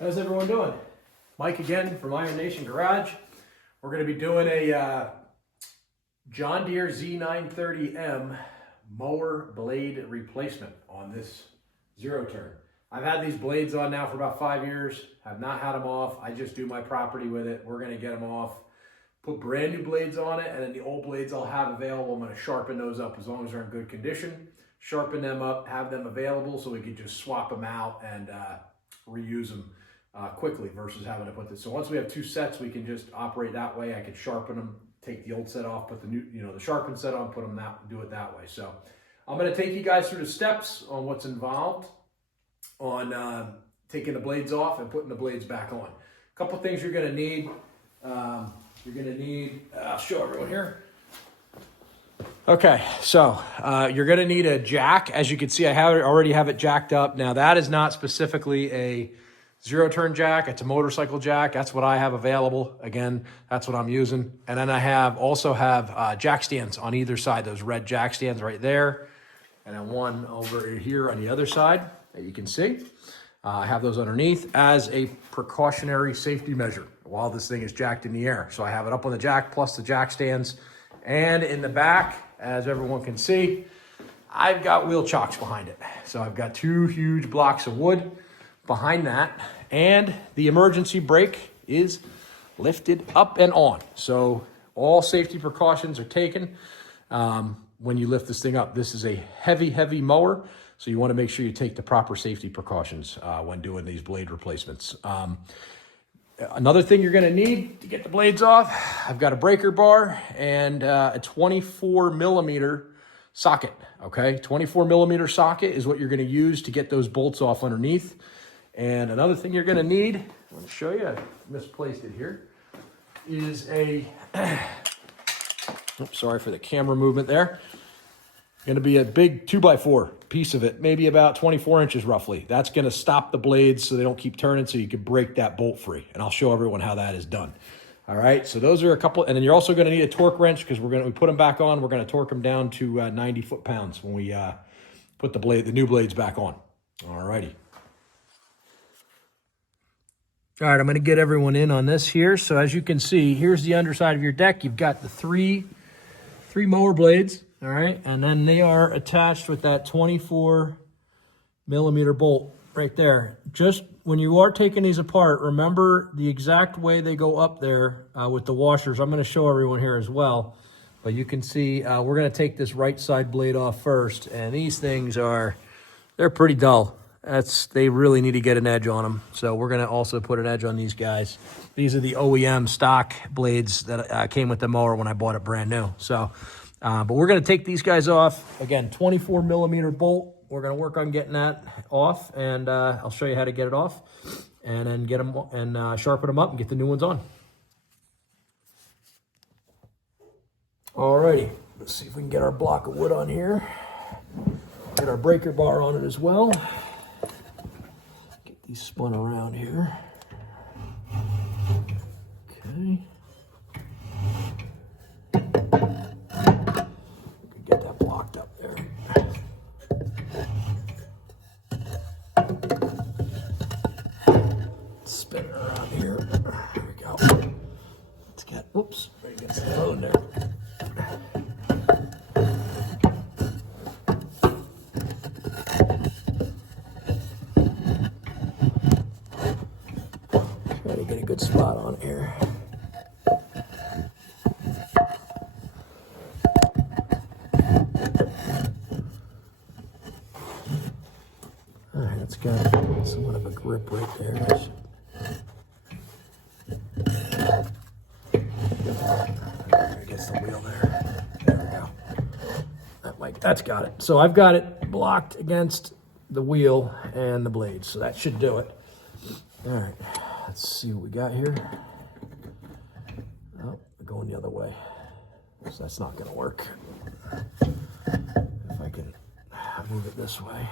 How's everyone doing? Mike again from Iron Nation Garage. We're going to be doing a John Deere Z930M mower blade replacement on this zero turn. I've had these blades on now for about 5 years. Have not had them off. I just do my property with it. We're going to get them off, put brand new blades on it, and then the old blades I'll have available. I'm going to sharpen those up as long as they're in good condition. Sharpen them up, have them available so we can just swap them out and reuse them quickly versus having to put this. So once we have two sets, we can just operate that way. I can sharpen them, take the old set off, put the new, the sharpened set on, put them do it that way. So I'm going to take you guys through the steps on what's involved on taking the blades off and putting the blades back on. A couple things you're going to need. I'll show everyone here. Okay, so you're going to need a jack. As you can see, I already have it jacked up. Now that is not specifically a zero turn jack. It's a motorcycle jack. That's what I have available. Again, that's what I'm using. And then I also have jack stands on either side. Those red jack stands right there. And then one over here on the other side that you can see. I have those underneath as a precautionary safety measure while this thing is jacked in the air. So I have it up on the jack plus the jack stands. And in the back, as everyone can see, I've got wheel chocks behind it. So I've got two huge blocks of wood behind that, and the emergency brake is lifted up and on. So all safety precautions are taken when you lift this thing up. This is a heavy mower, so you want to make sure you take the proper safety precautions when doing these blade replacements. Another thing you're going to need to get the blades off, I've got a breaker bar and a 24 millimeter socket. Okay, 24 millimeter socket is what you're going to use to get those bolts off underneath. And another thing you're going to need, I'm going to show you, I misplaced it here, is a, oops, sorry for the camera movement there. Going to be a big 2x4 piece of it, maybe about 24 inches roughly. That's going to stop the blades so they don't keep turning, so you can break that bolt free. And I'll show everyone how that is done. All right, so those are a couple, and then you're also going to need a torque wrench because we put them back on. We're going to torque them down to 90 foot-pounds when we put the new blades back on. All righty. All right, I'm going to get everyone in on this here. So as you can see, here's the underside of your deck. You've got the three mower blades. All right, and then they are attached with that 24 millimeter bolt right there. Just when you are taking these apart, remember the exact way they go up there with the washers. I'm going to show everyone here as well, but you can see we're going to take this right side blade off first, and these things they're pretty dull. They really need to get an edge on them. So we're going to also put an edge on these guys. These are the OEM stock blades that came with the mower when I bought it brand new. So. But we're going to take these guys off. Again, 24 millimeter bolt. We're going to work on getting that off, and I'll show you how to get it off, and then get them and sharpen them up and get the new ones on. Alrighty, let's see if we can get our block of wood on here. Get our breaker bar on it as well. Get these spun around here. Okay. Get that blocked up there. Spin it around here. There we go. Let's get, whoops, right against the phone there. Try to get a good spot on here. It's got somewhat of a grip right there. Against the wheel there. There we go. That's got it. So I've got it blocked against the wheel and the blades. So that should do it. All right. Let's see what we got here. Oh, we're going the other way. So that's not going to work. If I can move it this way.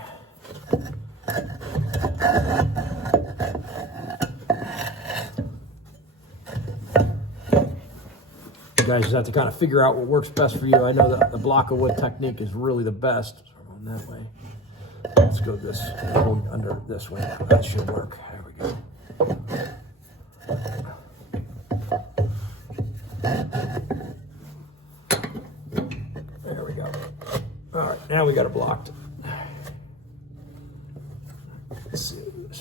You guys just have to kind of figure out what works best for you. I know that the block of wood technique is really the best. So I'm going that way. Let's go under this way. That should work. There we go.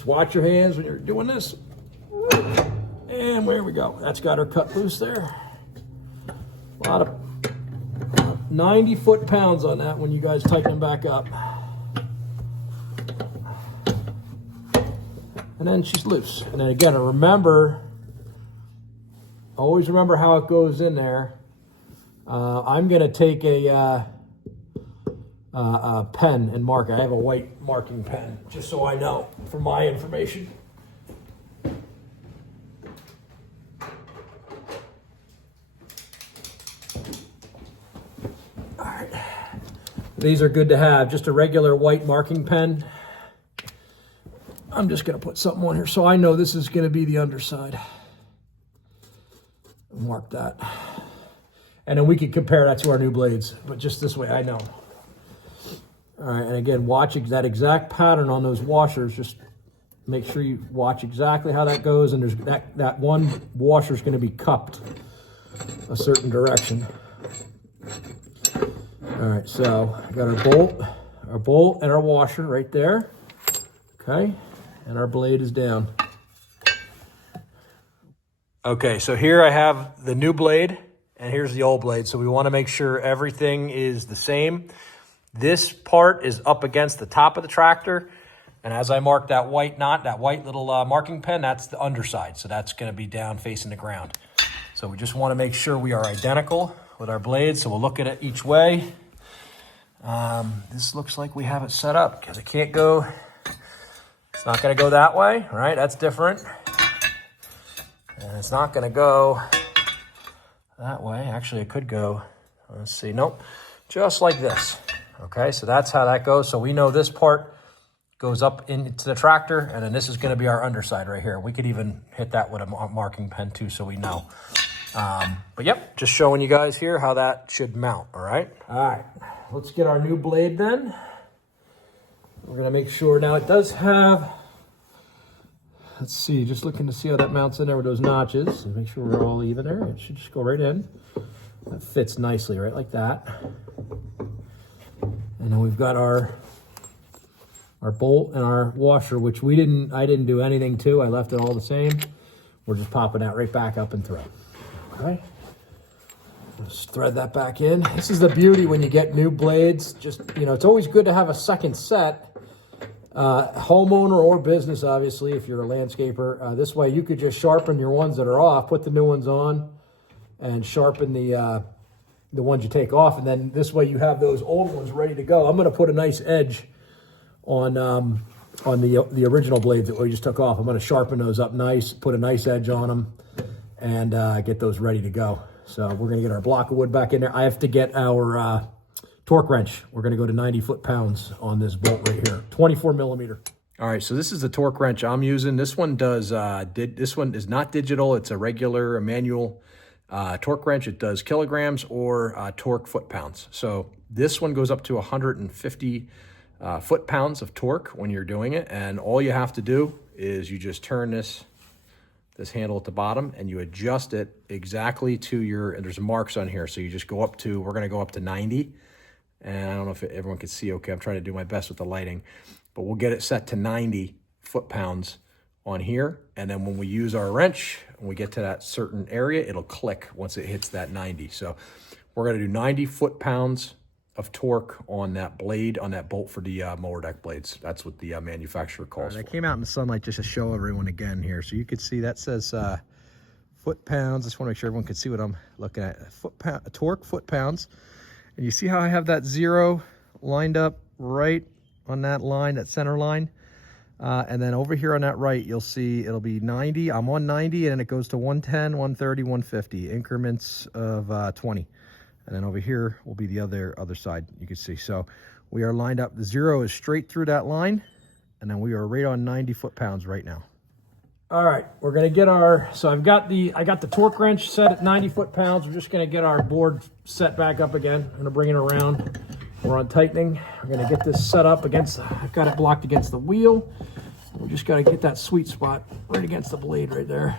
Just watch your hands when you're doing this. And there we go. That's got her cut loose there. A lot of 90 foot-pounds on that when you guys tighten them back up. And then she's loose. And then again, remember, always remember how it goes in there. I'm going to take a pen and mark it. I have a white marking pen, just so I know for my information. All right. These are good to have, just a regular white marking pen. I'm just going to put something on here so I know this is going to be the underside. Mark that. And then we can compare that to our new blades, but just this way I know. All right, and again, watch that exact pattern on those washers. Just make sure you watch exactly how that goes, and there's that one washer is going to be cupped a certain direction. All right, so I got our bolt and our washer right there. Okay, and our blade is down. Okay, so here I have the new blade, and here's the old blade. So we want to make sure everything is the same. This part is up against the top of the tractor. And as I mark that white knot, that white little marking pen, that's the underside. So that's going to be down facing the ground. So we just want to make sure we are identical with our blades. So we'll look at it each way. This looks like we have it set up because it can't go, it's not going to go that way. All right, that's different. And it's not going to go that way. Actually, it could go, let's see, nope, just like this. Okay, so that's how that goes. So we know this part goes up into the tractor, and then this is going to be our underside right here. We could even hit that with a marking pen too, so we know. But yep, just showing you guys here how that should mount, all right? All right, let's get our new blade then. We're going to make sure, now it does have, let's see, just looking to see how that mounts in there with those notches. Make sure we're all even there. It should just go right in. That fits nicely, right like that. And then we've got our bolt and our washer, which I didn't do anything to. I left it all the same. We're just popping that right back up and through. Okay. Let's thread that back in. This is the beauty when you get new blades. Just, you know, it's always good to have a second set. Homeowner or business, obviously, if you're a landscaper. This way you could just sharpen your ones that are off, put the new ones on, and sharpen the ones you take off, and then this way you have those old ones ready to go. I'm going to put a nice edge on the original blades that we just took off. I'm going to sharpen those up nice, put a nice edge on them, and get those ready to go. So we're going to get our block of wood back in there. I have to get our torque wrench. We're going to go to 90 foot-pounds on this bolt right here, 24 millimeter. All right, so this is the torque wrench I'm using. This one does. This one is not digital. It's a regular, manual torque wrench. It does kilograms or torque foot-pounds. So this one goes up to 150 foot-pounds of torque when you're doing it. And all you have to do is you just turn this handle at the bottom and you adjust it exactly to your, and there's marks on here. So you just go up to, we're going to go up to 90. And I don't know if everyone can see okay. I'm trying to do my best with the lighting. But we'll get it set to 90 foot-pounds on here, and then when we use our wrench, when we get to that certain area, it'll click once it hits that 90. So we're going to do 90 foot-pounds of torque on that blade, on that bolt for the mower deck blades. That's what the manufacturer calls for. I came out in the sunlight just to show everyone again here, so you can see that says foot-pounds. Just want to make sure everyone can see what I'm looking at. Torque foot-pounds, and you see how I have that 0 lined up right on that line, that center line. And then over here on that right, you'll see it'll be 90. I'm on 90, and then it goes to 110, 130, 150, increments of 20. And then over here will be the other side, you can see. So we are lined up. The 0 is straight through that line, and then we are right on 90 foot-pounds right now. All right, we're gonna get so I got the torque wrench set at 90 foot-pounds. We're just gonna get our board set back up again. I'm gonna bring it around. We're on tightening. We're gonna get this set up against, I've got it blocked against the wheel. We just gotta get that sweet spot right against the blade right there.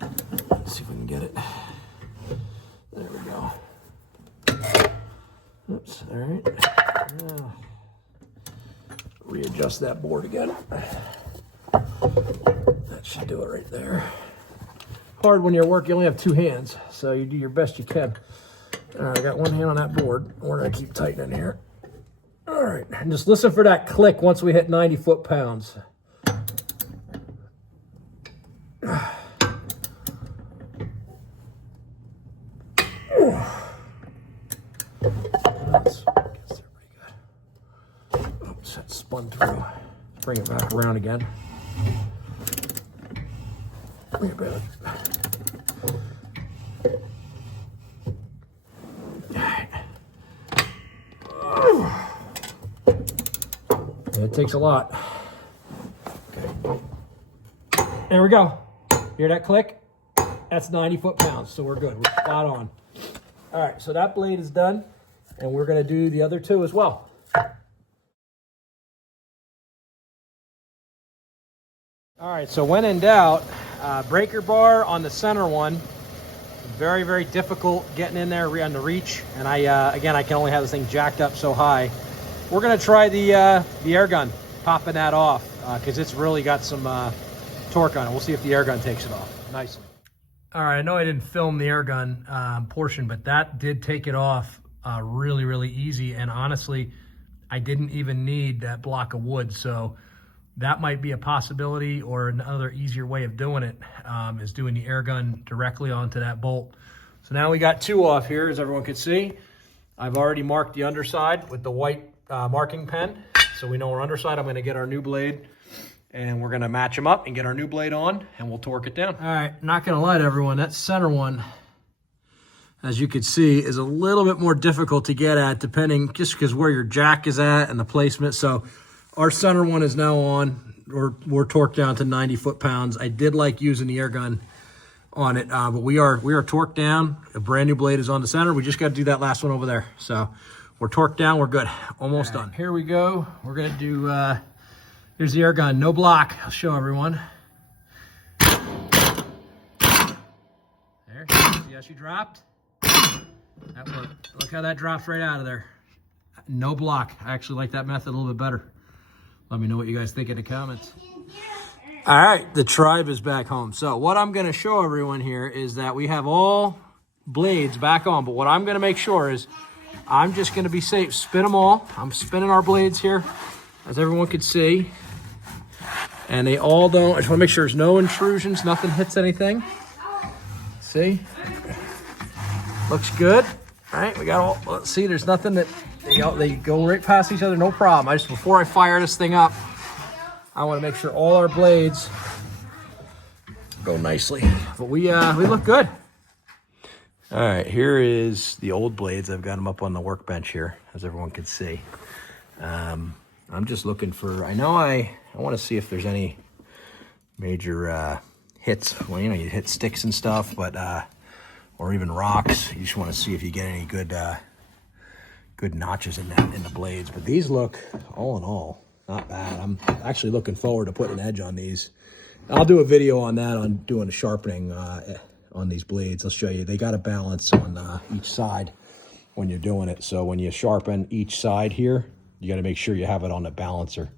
Let's see if we can get it. There we go. Oops, all right. Now, readjust that board again. Should do it right there. Hard when you're working, you only have two hands, so you do your best you can. All right, I got one hand on that board. We're gonna keep tightening here. All right, and just listen for that click once we hit 90 foot-pounds. Oops, that spun through. Bring it back around again. Bring it back. It takes a lot. Okay. There we go. Hear that click? That's 90 foot-pounds, so we're good. We're spot on. All right, so that blade is done, and we're going to do the other two as well. All right, so when in doubt, breaker bar on the center one. Very, very difficult getting in there on the reach, and again, I can only have this thing jacked up so high. We're going to try the air gun, popping that off, because it's really got some torque on it. We'll see if the air gun takes it off nicely. All right, I know I didn't film the air gun portion, but that did take it off really, really easy. And honestly, I didn't even need that block of wood. So that might be a possibility, or another easier way of doing it is doing the air gun directly onto that bolt. So now we got two off here, as everyone can see. I've already marked the underside with the white marking pen, so we know our underside. I'm going to get our new blade, and we're going to match them up and get our new blade on, and we'll torque it down. All right, not going to lie to everyone, that center one, as you can see, is a little bit more difficult to get at, depending just because where your jack is at and the placement. So our center one is now on. We're torqued down to 90 foot-pounds. I did like using the air gun on it, but we are torqued down. A brand new blade is on the center. We just got to do that last one over there. So we're torqued down. We're good. Almost done. Here we go. We're going to do, here's the air gun. No block. I'll show everyone. There. See how she dropped? That worked. Look how that drops right out of there. No block. I actually like that method a little bit better. Let me know what you guys think in the comments. All right, the tribe is back home. So what I'm going to show everyone here is that we have all blades back on, but what I'm going to make sure is I'm just going to be safe. Spin them all. I'm spinning our blades here, as everyone can see. And they all don't, I just want to make sure there's no intrusions, nothing hits anything. See? Looks good. All right, we got all, let's see, there's nothing that, they go right past each other, no problem. I just, before I fire this thing up, I want to make sure all our blades go nicely. But we look good. All right, here is the old blades. I've got them up on the workbench here, as everyone can see. I'm just looking for, I want to see if there's any major hits. Well, you know, you hit sticks and stuff, but or even rocks. You just want to see if you get any good notches in the blades. But these look, all in all, not bad. I'm actually looking forward to putting an edge on these. I'll do a video on that, on doing a sharpening on these blades. I'll show you. They got a balance on each side when you're doing it. So when you sharpen each side here, you got to make sure you have it on the balancer,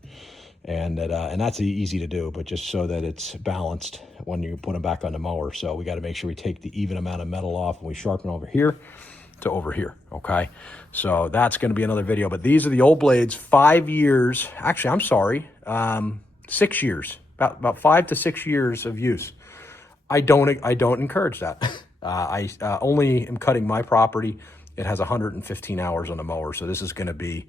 and that's easy to do, but just so that it's balanced when you put them back on the mower. So we got to make sure we take the even amount of metal off when we sharpen over here to over here. Okay, so that's going to be another video. But these are the old blades. 5 years. Actually, I'm sorry, 6 years. About 5 to 6 years of use. I don't encourage that. I only am cutting my property. It has 115 hours on the mower, so this is going to be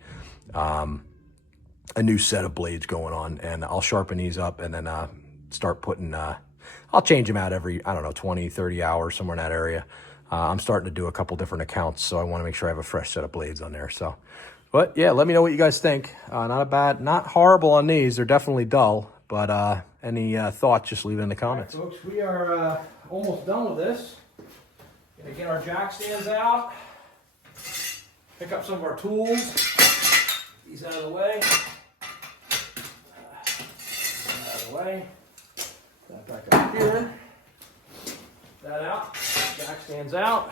a new set of blades going on, and I'll sharpen these up and then start putting, I'll change them out every, I don't know, 20, 30 hours, somewhere in that area. I'm starting to do a couple different accounts, so I want to make sure I have a fresh set of blades on there. So, but yeah, let me know what you guys think. Not horrible on these. They're definitely dull, but any thoughts, just leave it in the comments. All right, folks, we are almost done with this. Gonna get our jack stands out, pick up some of our tools, these out of the way, that back up here, that out, jack stands out.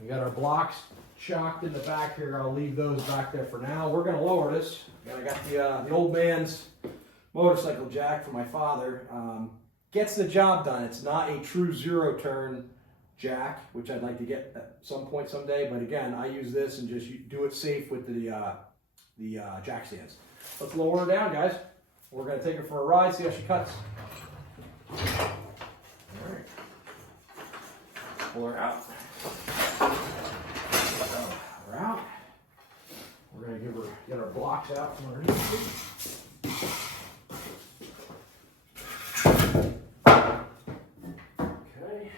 We got our blocks chocked in the back here. I'll leave those back there for now. We're gonna lower this. I got the old man's motorcycle jack from my father. Gets the job done. It's not a true zero turn jack, which I'd like to get at some point someday. But again, I use this and just do it safe with the jack stands. Let's lower her down, guys. We're going to take her for a ride, see how she cuts. All right. Pull her out. We're out. We're going to get our blocks out from underneath. Okay.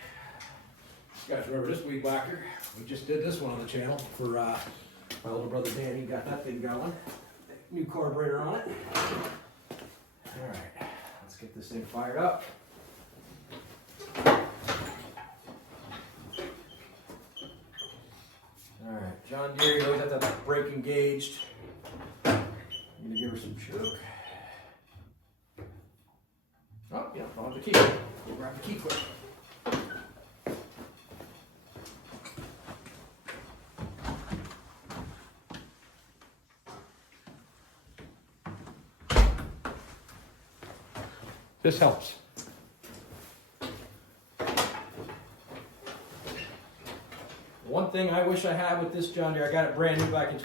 You guys remember this weed whacker? We just did this one on the channel for my little brother Danny. Got that thing going. New carburetor on it. All right, let's get this thing fired up. All right, John Deere, you always have to have that brake engaged. I'm gonna give her some choke. Oh, yeah, I want the key. We'll grab the key quick. This helps. One thing I wish I had with this John Deere, I got it brand new back in